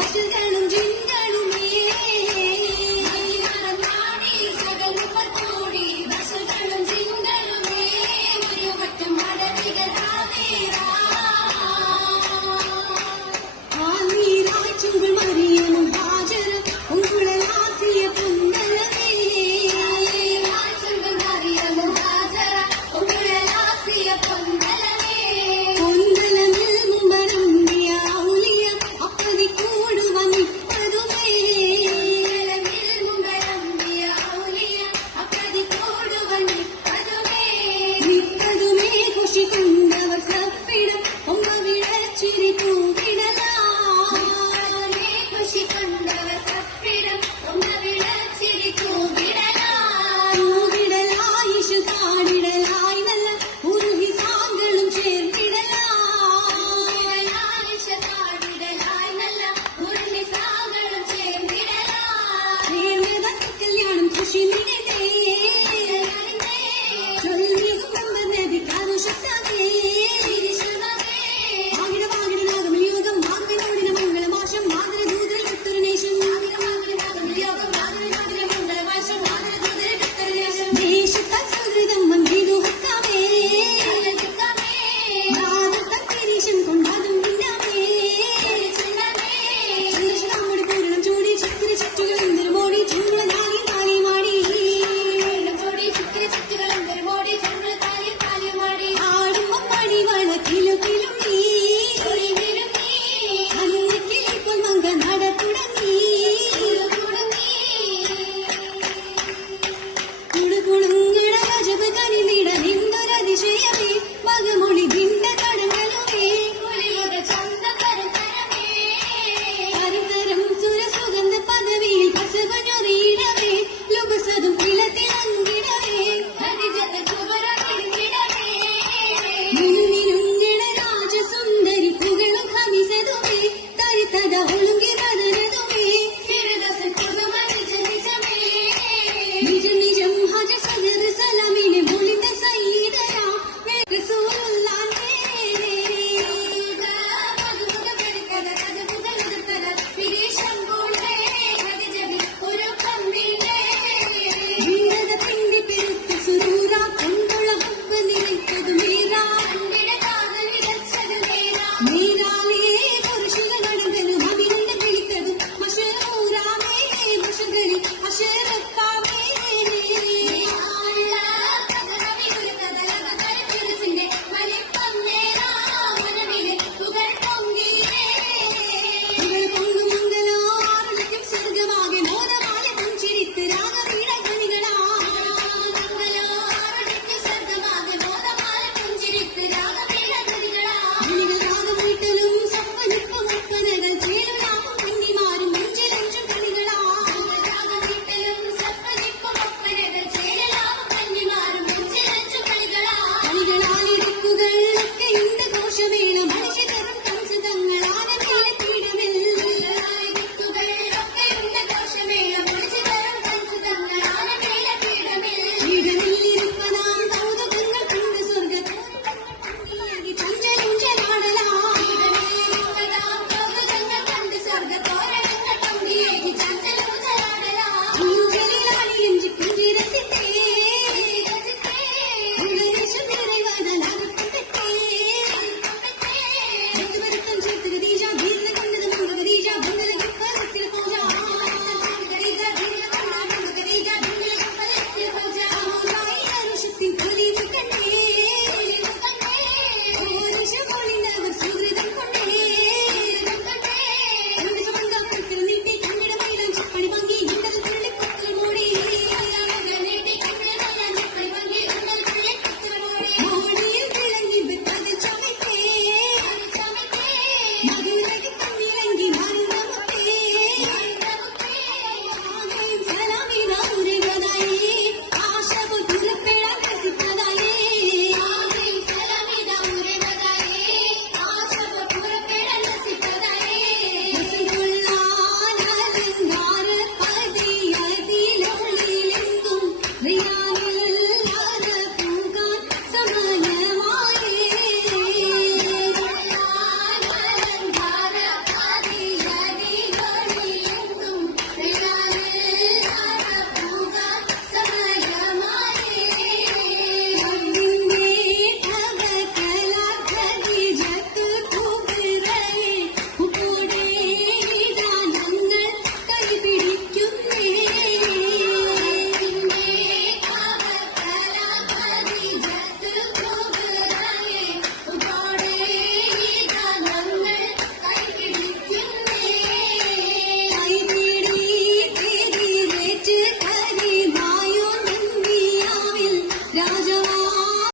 还是太冷静